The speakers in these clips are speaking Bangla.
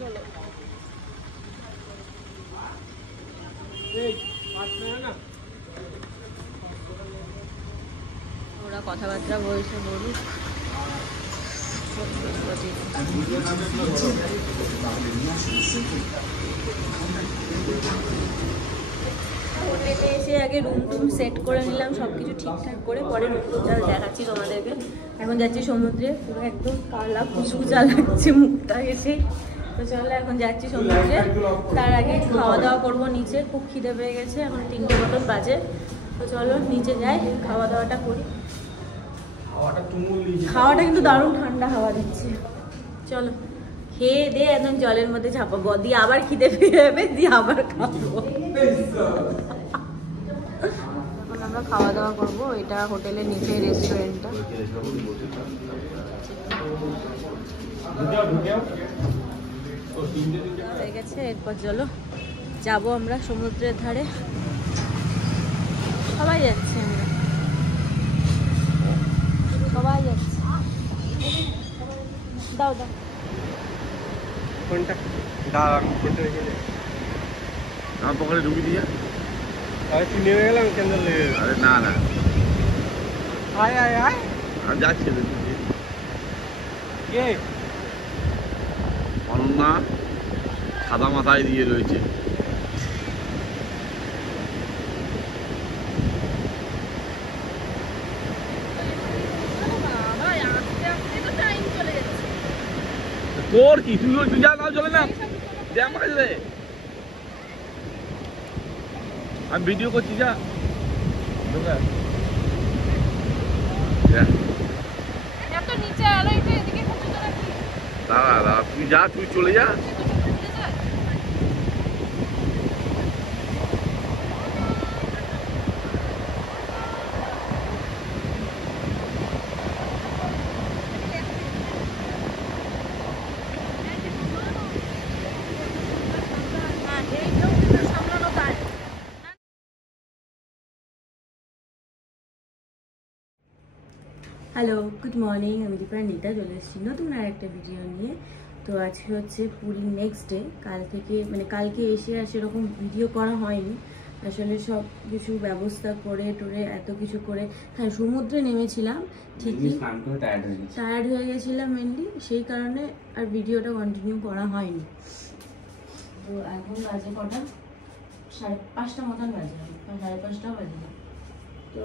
চলো ওরা কথাবার্তা বলছে, বলুক। হোটেলে এসে আগে রুম টুম সেট করে নিলাম, সব কিছু ঠিকঠাক করে, পরে রুমটা দেখাচ্ছি তোমাদেরকে। এখন যাচ্ছি সমুদ্রে, পুরো একদম কালা কুচকুচা লাগছে মুখটা এসে। তো চলো এখন যাচ্ছি সমুদ্রে। তার আগে খাওয়া দাওয়া করবো নিচে, খুব খিদে পেয়ে গেছে, এখন 3টে মতন বাজে। তো চলো নিচে যাই, খাওয়া দাওয়াটা করি। হাওয়াটা কিন্তু দারুণ ঠান্ডা হাওয়া দিচ্ছে। চলো খেয়ে দিয়ে একদম জলের মধ্যে ঝাঁপাবো, দিয়ে আবার খিদে পেয়ে যাবে, দিয়ে আবার খাবো। এখন আমরা খাওয়া দাওয়া করবো, এটা হোটেলের নিচে রেস্টুরেন্টটা। হয়ে গেছে, এরপর চলো যাবো আমরা সমুদ্রের ধারে। সবাই যাচ্ছে, আমরা সবাই যাচ্ছে। দাও দাও কোনটা দাঁড়া, কোনটা রেখে দে। আমার পকেটে ঢুকি দিয়া। আরে তুই নেমে গেলাম কেন লেগে? আরে না না, আয় আয় আয়, আমি যাচ্ছি। কে অনন্যা সাদা মাথায় দিয়ে রয়েছে। তোর কি, তুই যা, নাও চলে না, যে আমার কাছে আমি ভিডিও করছি, যা দাঁড়া দাঁড়া, তুই যা, তুই চলে যা। Hello, good morning. আমি দীপান্বিতা চলে এসেছি নতুন আর একটা ভিডিও নিয়ে। তো আজকে হচ্ছে পুরীর নেক্সট ডে। কাল থেকে মানে কালকে এসে আর সেরকম ভিডিও করা হয়নি আসলে, সব কিছু ব্যবস্থা করে টোরে এত কিছু করে। হ্যাঁ, সমুদ্রে নেমেছিলাম ঠিকই, টায়ার্ড হয়ে গেছিলাম মেনলি, সেই কারণে আর ভিডিওটা কন্টিনিউ করা হয়নি। তো এখন বাজে কটা, 5:30 মতন বাজে, 5:30 বাজে। তো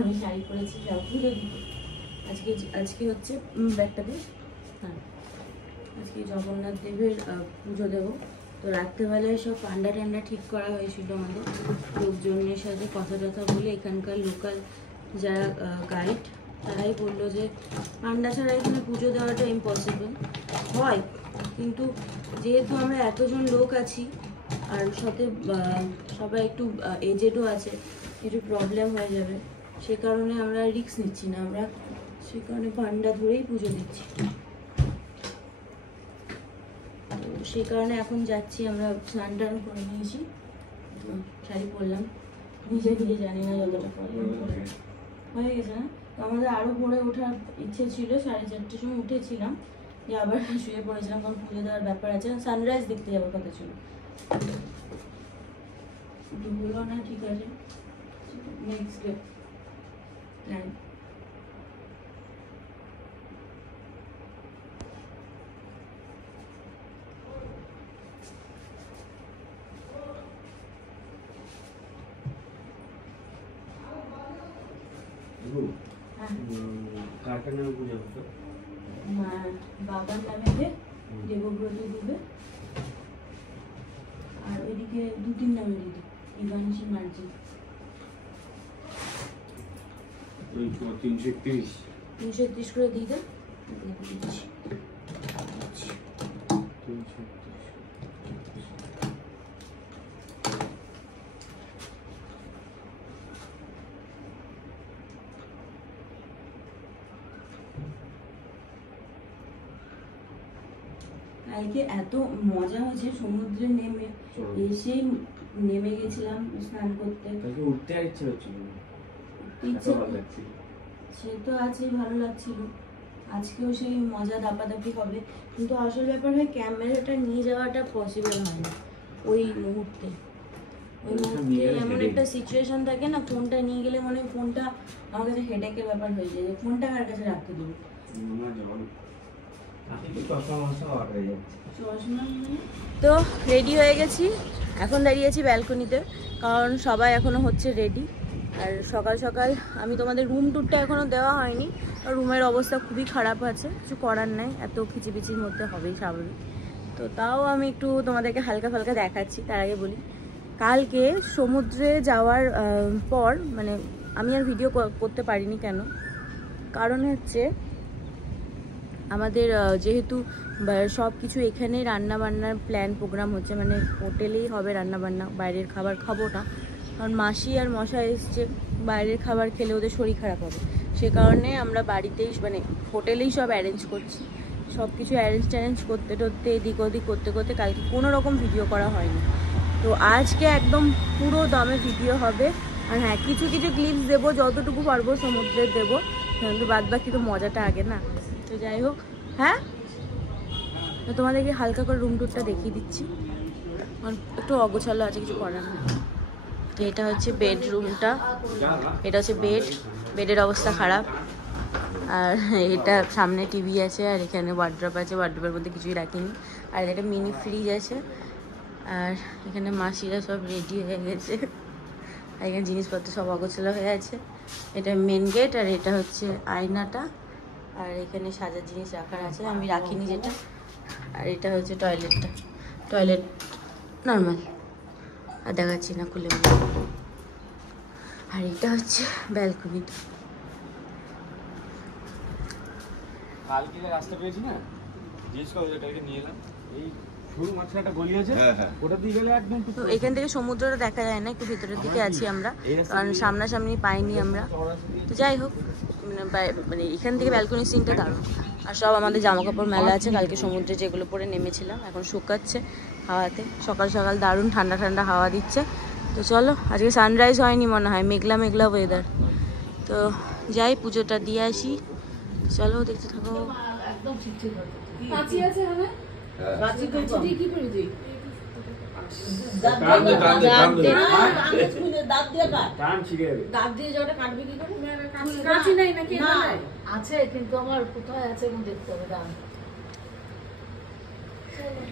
আমি শাড়ি পরেছি, সব পুজো দিতে। আজকে হচ্ছে ব্যাগটাতে, হ্যাঁ আজকে জগন্নাথ দেবের পুজো দেবো। তো রাত্রেবেলায় সব পান্ডা টান্ডা ঠিক করা হয়েছিল আমাদের লোকজনের সাথে কথা টথা বলে। এখানকার লোকাল যারা গাইড তারাই বললো যে পান্ডা ছাড়া এখানে পুজো দেওয়াটা ইম্পসিবল হয়, কিন্তু যেহেতু আমরা এতজন লোক আছি আর সাথে সবাই একটু এজেডও আছে, একটু প্রবলেম হয়ে যাবে, সে কারণে আমরা রিস্ক নিচ্ছি না, আমরা সে কারণে পান্ডা ধরেই পুজো দিচ্ছি। তো সে কারণে এখন যাচ্ছি, আমরা স্নান টান করে নিয়েছি, শাড়ি পরলাম, নিজে নিজে জানি না যতটা হয়ে গেছে না। তো আমাদের আরও ভোরে ওঠার ইচ্ছে ছিল, 4:30টার সময় উঠেছিলাম, যে আবার শুয়ে পড়েছিলাম, কারণ পুজো দেওয়ার ব্যাপার আছে, সানরাইজ দেখতে যাওয়ার কথা ছিল। হলো না, ঠিক আছে, নেক্সট ডে প্ল্যান। কারটার নামে পুজো হতো, বাবার নামে দেবব্রত ডুবে, আর ওইদিকে 2-3 নামে দিদি, ইভানসি মার্জি। 331 করে দিয়ে দেন, দিচ্ছি। কালকে এত মজা হয়েছে সমুদ্রে নেমে, এসেই নেমে গেছিলাম স্নান করতে। উঠতে ইচ্ছে হচ্ছিল, সে তো আছেই, ভালো লাগছিল, আজকেও সেই মজা দাপাদাপি হবে, কিন্তু আসল ব্যাপার হয় ক্যামেরাটা নিয়ে যাওয়াটা পসিবল হয় না ওই মুহূর্তে। ওই মুহূর্তে এমন একটা সিচুয়েশন থাকে না, ফোনটা নিয়ে গেলে মনে হয় ফোনটা আমার কাছে হেডেকের ব্যাপার হয়ে যায়, যে ফোনটা কার কাছে রাখতে দেবো। তো রেডি হয়ে গেছি, এখন দাঁড়িয়ে আছি ব্যালকনিতে, কারণ সবাই এখনো হচ্ছে রেডি। আর সকাল সকাল আমি তোমাদের রুম ট্যুরটা এখনো দেওয়া হয়নি, রুমের অবস্থা খুবই খারাপ আছে, কিছু করার নাই, এত খিচিপিচির মধ্যে হবেই স্বাভাবিক। তো তাও আমি একটু তোমাদেরকে হালকা ফালকা দেখাচ্ছি। তার আগে বলি, কালকে সমুদ্রে যাওয়ার পর মানে আমি আর ভিডিও করতে পারিনি, কেন? কারণ হচ্ছে আমাদের যেহেতু সব কিছু এখানে রান্নাবান্নার প্ল্যান প্রোগ্রাম হচ্ছে, মানে হোটেলেই হবে রান্নাবান্না, বাইরের খাবার খাবো না, কারণ মাসি আর মশা এসছে, বাইরের খাবার খেলে ওদের শরীর খারাপ হবে। সে কারণে আমরা বাড়িতেই মানে হোটেলেই সব অ্যারেঞ্জ করছি। সব কিছু অ্যারেঞ্জ করতে এদিক ওদিক করতে করতে কালকে কোনো রকম ভিডিও করা হয়নি। তো আজকে একদম পুরো দমে ভিডিও হবে। আর হ্যাঁ, কিছু কিছু ক্লিপস দেবো, যতটুকু পারবো সমুদ্রের দেবো, কিন্তু বাদ বাকি তো মজাটা আগে না। তো যাই হোক, হ্যাঁ, তো তোমাদেরকে হালকা করে রুম টুরটা দেখিয়ে দিচ্ছি, একটু অগোছালো আছে, কিছু করার না। তো এটা হচ্ছে বেডরুমটা, এটা হচ্ছে বেডের অবস্থা খারাপ। আর এটা সামনে টিভি আছে, আর এখানে ওয়ার্ড্রপ আছে, ওয়ার্ড্রপের মধ্যে কিছুই রাখিনি। আর একটা মিনি ফ্রিজ আছে, আর এখানে মাসিরা সব রেডি হয়ে গেছে, আর এখানে জিনিসপত্র সব অগোছালো হয়ে আছে। এটা মেন গেট, আর এটা হচ্ছে আয়নাটা, আর এখানে সাজার জিনিস রাখার আছে, আমি রাখিনি যেটা। আর এটা হচ্ছে টয়লেটটা, টয়লেট নর্মাল, আর দেখাচ্ছি না খুলে। আর এটা হচ্ছে ব্যালকনিটা। কালকে রাস্তা পেয়েছি না, জিজ্ঞেস করে ওটাকে নিয়ে এলাম, এই সরু মাছের একটা গলি আছে, ওটা দিয়ে গেলে একদম। তো এখান থেকে সমুদ্রটা দেখা যায় না, একটু ভিতরের দিকে আছি আমরা, কারণ সামনাসামনি পাইনি আমরা। তো যাই হোক, মানে এখান থেকে ব্যালকনি সিনটা দারুণ। আর সব আমাদের জামা কাপড় মেলা আছে, কালকে সমুদ্রে যেগুলো পরে নেমেছিলাম, এখন শুকাচ্ছে হাওয়াতে। সকাল সকাল দারুণ ঠান্ডা ঠান্ডা হাওয়া দিচ্ছে। তো চলো, আজকে সানরাইজ হয়নি মনে হয়, মেঘলা মেঘলা ওয়েদার। তো যাই, পুজোটা দিয়ে আসি, চলো দেখতে থাকো।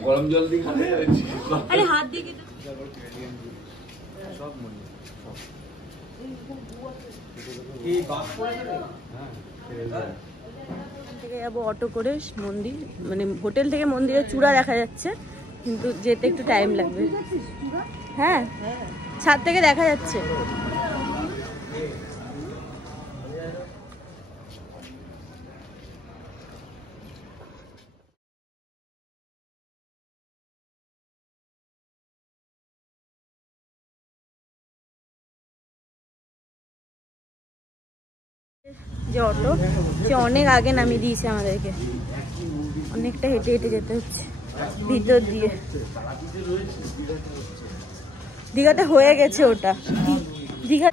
গরম জল দিয়ে আরে হাত দিয়ে থেকে যাবো অটো করে মন্দির, মানে হোটেল থেকে মন্দিরের চূড়া দেখা যাচ্ছে, কিন্তু যেতে একটু টাইম লাগবে। হ্যাঁ, ছাদ থেকে দেখা যাচ্ছে। যে অটো, সে অনেক আগে নামিয়ে দিয়েছে আমাদেরকে, অনেকটা হেঁটে হেঁটে যেতে হচ্ছে ভিতর দিয়ে। দীঘাতে হয়ে গেছে ওটা, দীঘা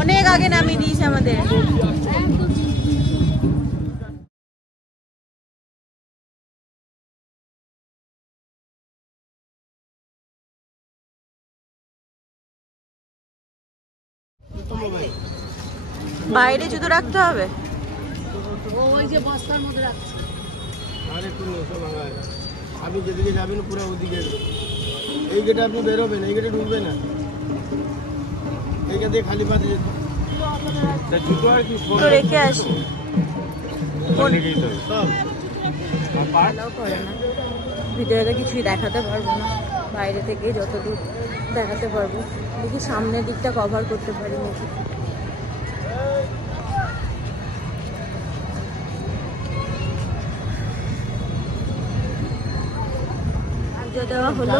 অনেক আগে নামিয়ে দিয়েছে আমাদের। বাইরে জুতো রাখতে হবে, ওই যে বস্তার মধ্যে রাখছে। আর একটু নশো ভাঙা আছে। আপনি যেদিকে যাবেন পুরো ওদিকে এই গেটে আপনি বেরোবেন, এই গেটে ঢুকবেন না, এইখান থেকে খালি পাতে যেত। জুতো আর কি তো রেখে আসি। সব ভালো করে না, ভিডিওতে কিছুই দেখাতে পারবো না, বাইরে থেকে যতদূর দেখাতে পারবো। দেখি সামনের দিকটা কভার করতে পারি নাকি। পুজো দেওয়া হলো,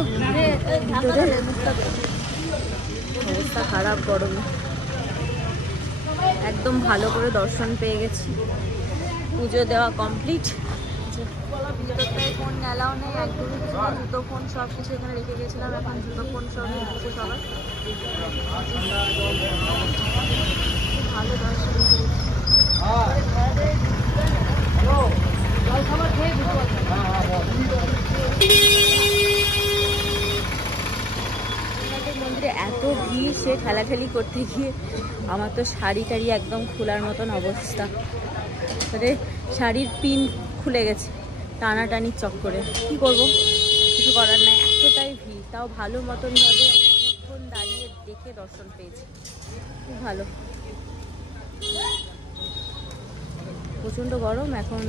অবস্থা খারাপ গরমে, একদম ভালো করে দর্শন পেয়ে গেছি। পুজো দেওয়া কমপ্লিট। ফোন নেওয়াও নেই একদমই, জুতো ফোন সব কিছু এখানে রেখে গেছিলাম, এখন জুতো ফোন সব রেখেছে সবাই। ভালো দর্শন পেয়েছি। মন্দিরে এত ভিড়, সে ঠেলাঠেলি করতে গিয়ে আমার তো শাড়ি টাড়ি একদম খোলার মতন অবস্থা, মানে শাড়ির পিন খুলে গেছে টানাটানির চক্করে। কি করব, কিছু করার নাই, এতটাই ভিড়। তাও ভালো মতন ভাবে অনেকক্ষণ দাঁড়িয়ে দেখে দর্শন পেয়েছি, খুব ভালো। প্রচণ্ড গরম, এখন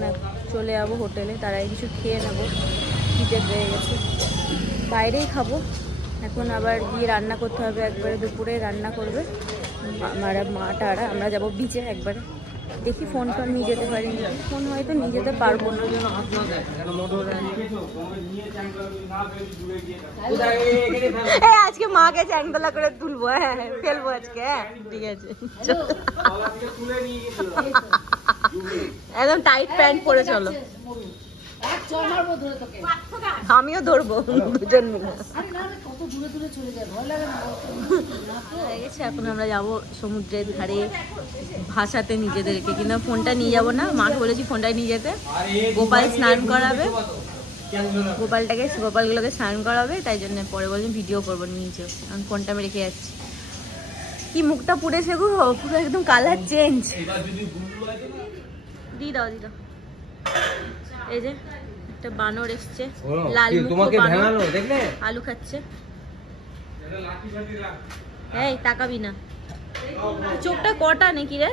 চলে যাবো হোটেলে, তারাই কিছু খেয়ে নেবো, খিদে পেয়ে গেছে। বাইরেই খাবো এখন, আবার গিয়ে রান্না করতে হবে, একবারে দুপুরে রান্না করবে আমার মাটা। আমরা যাবো বিচে একবারে। দেখি ফোন টোন নিয়ে যেতে পারি, ফোন হয়তো নিয়ে যেতে পারবো না। আজকে মাকে চ্যাংদোলা করে তুলবো, হ্যাঁ ফেলবো আজকে, হ্যাঁ ঠিক আছে। একদম টাইট প্যান্ট পরে চলো, আমিও ধরবো দুজন মিলে। এখন আমরা যাবো সমুদ্রের ধারে ভাসাতে নিজেদেরকে, কিন্তু ফোনটা নিয়ে যাবো না, মাকে বলেছি ফোনটা নিয়ে যেতে। গোপাল স্নান করাবে, গোপালগুলোকে স্নান করাবে, তাই জন্য পরে বলছেন ভিডিও করবো নিচেও। আমি ফোনটা আমি রেখে যাচ্ছি। কি মুখটা পুড়েছে গো, পুরো একদম কালার চেঞ্জ। দিয়ে দাও দিয়ে দাও। এই যে একটা বানর এসছে, লাল মুখ বানর, আলু খাচ্ছে। এই তাকাবি না, চোখটা কটা নাকি রে,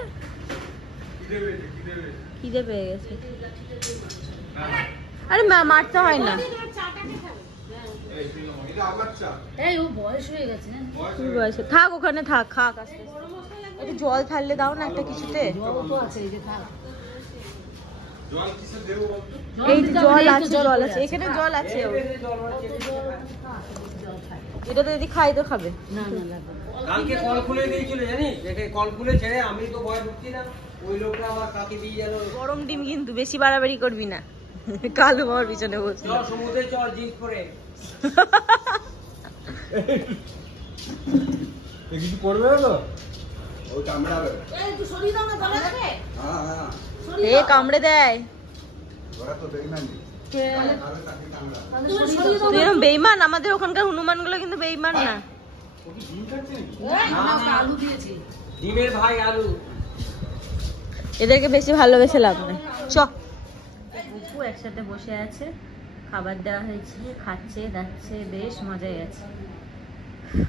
খিদে পেয়ে গেছে। আরে মারতে হয় না, থাক ওখানে থাক, খাক আস্তে আস্তে। একটু জল থাকলে দাও না একটা কিছুতে। এই জল আছে, জল আছে এখানে, জল আছে। এটা তো যদি খাই তো খাবে না। কালকে কল খুলে দিয়েছিল জানিস, দেখে কল খুলে ছেড়ে আমি তো ভয় ঢুকছি না, ওই লোকটা আমার কাকে দিয়ে গেল। গরম ডিম কিন্তু বেশি বাড়াবাড়ি করবি না, কালু আমার পিছনে বসে। চল সমুদ্রে চল, জিন্স পরে। কিছু করবে না তো, ওই কামড়াবে। এই তুই সরি দাও না, দলা আছে। হ্যাঁ হ্যাঁ, এ কামড়ে দেয়। ওরা তো বেঈমান। তুই এরকম বেঈমান, আমাদের ওখানকার হনুমান গুলো কিন্তু বেঈমান না। ডিমের ভাই আলু। এদেরকে বেশি ভালোবেসে লাভ নেই। চ বুকু একসাথে বসে আছে, খাবার দেওয়া হয়েছে, খাচ্ছে যাচ্ছে, বেশ মজাই আছে।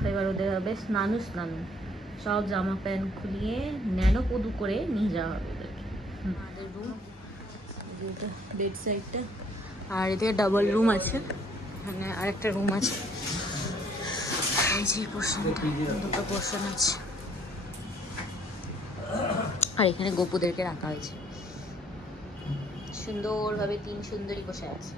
এবার ওদের হবে স্নানু, সব জামা প্যান্ট খুলিয়ে ন্যানো পদু করে নিয়ে যাওয়া হবে ওদেরকে। আমাদের রুম, বেড সাইডটা, আর এদিকে ডাবল রুম আছে, এখানে আরেকটা রুম আছে। এই যে পোর্শনটা, দুটো পোর্শন আছে। আর এখানে গোপুদেরকে রাখা হয়েছে, সুন্দরভাবে 3 সুন্দরী বসে আছে।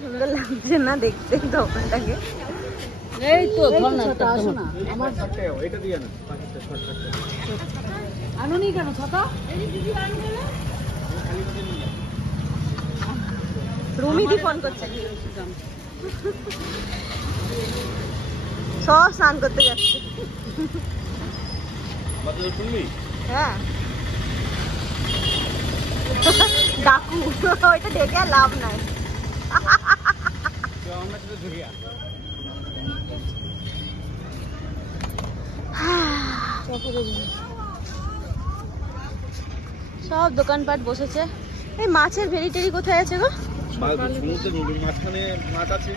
সুন্দর লাগছে না দেখতে দোকানটাকে। এই তো আসো না, আমার এটা দিয়ে না, আনুনি কেন ছাতা? রুমিদি ফোন করছে, সব স্নান করতে যাচ্ছে। হ্যাঁ ডাকু, ওইটা ডেকে আর লাভ নাই। সব দোকানপাট বসেছে। এই মাছের ভেরি টেরি কোথায় আছে গো? সমুদ্রের মাঝখানে মাছ আছে।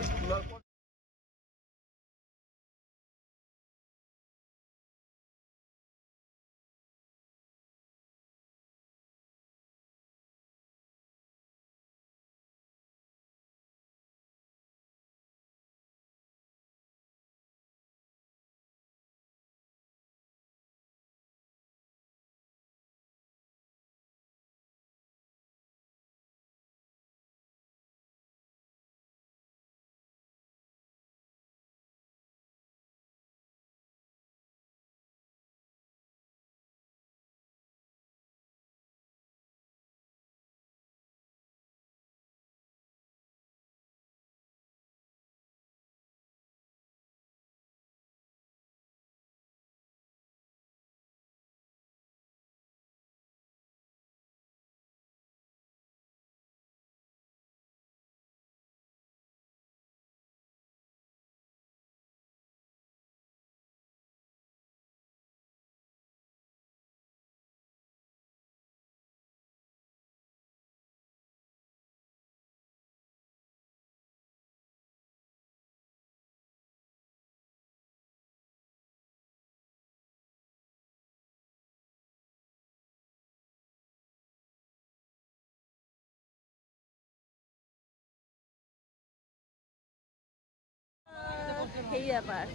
এই ব্যাপার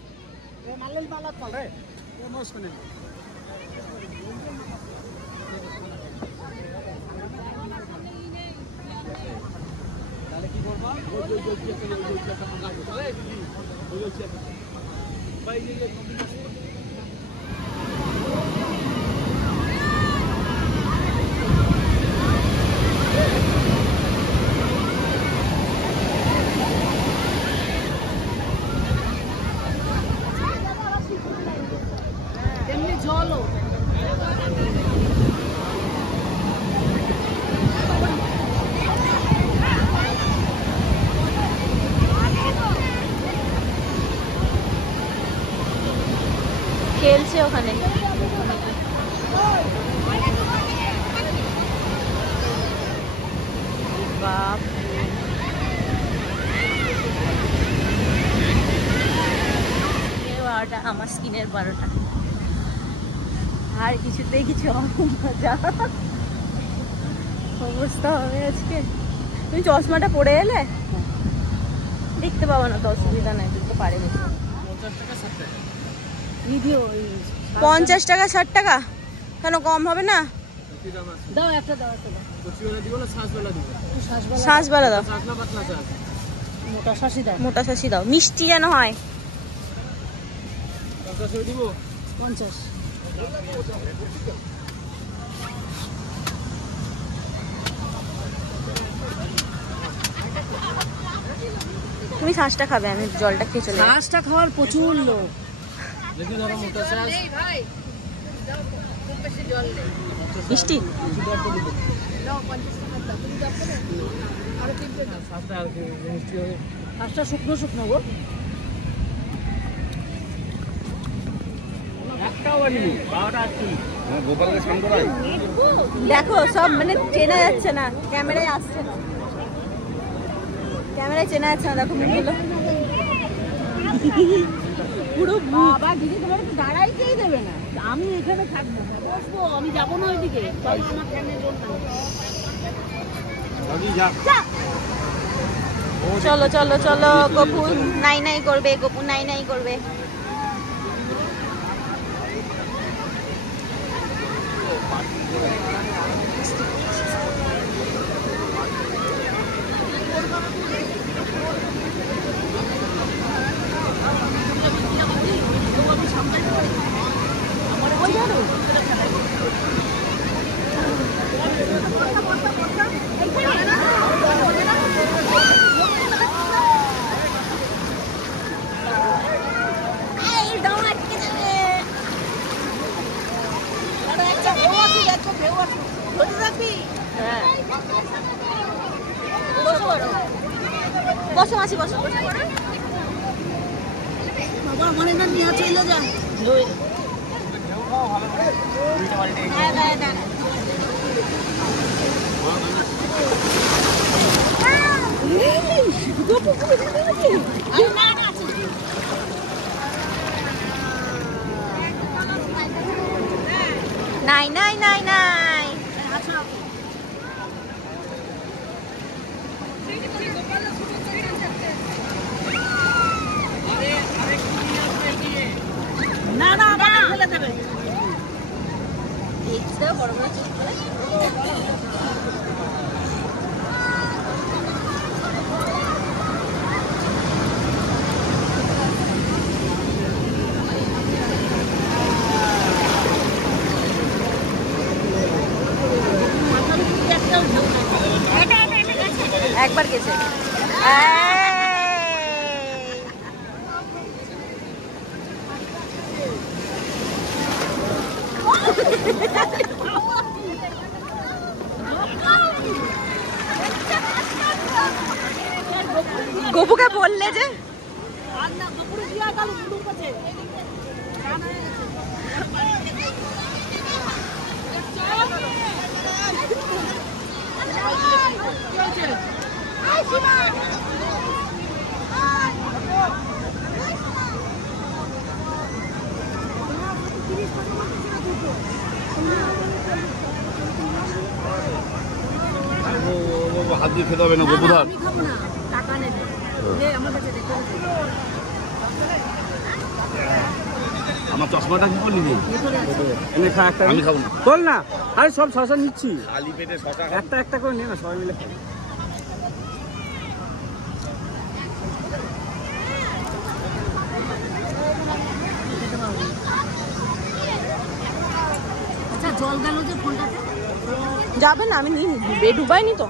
খেলছে ওখানে। বাপ বারোটা, আমার স্কিনের 12টা। আর কিছুতেই কিছু মজা অবস্থা হবে আজকে। তুমি চশমাটা পরে এলে দেখতে পাবো না, তো অসুবিধা নাই, বুঝতে পারে। 50 টাকা 60 টাকা কেন কম হবে না? দাও একটা দাও, একটা দাও। শ্বাসওয়ালা দাও, মোটা শাঁসি দাও, মিষ্টি যেন হয়। 50। তুমি শ্বাসটা খাবে, আমি জলটা খেয়ে চলে। শ্বাসটা খাওয়ার প্রচুর লোক। মিষ্টি শ্বাসটা শুকনো শুকনো গো। দেখো সব মানে চেনা যাচ্ছে না, ক্যামেরায় আসছে না, ক্যামেরায় চেনা যাচ্ছে না। দেখো মুখগুলো পুরো বাবা। দিদি তোমার একটু দাঁড়াইতেই দেবে না। আমি এখানে থাকবো, বসবো, আমি যাবো না ওইদিকে। চলো চলো চলো, গপু নাই নাই করবে, গপু নাই নাই করবে। বসো মাসি, বসো। বাবা মনে না নিয়ে চলে যা। নাই নাই নাই নাই না না আবার ফেলে দেবে বড় বড় চুপ করে একবার গেছে গপুকে বললে যে হাত দিয়ে খেতে হবে না গোপুধার আমার চশমাটা কি করলি এনে খা একটা আমি খাবো না বল না আরে সব শশা নিচ্ছি খালি পেটে শশা একটা একটা করে নে না সবাই মিলে খাই আচ্ছা জল গেল যে ফোনটাতে যাবে না আমি নিয়ে ডুবাইনি তো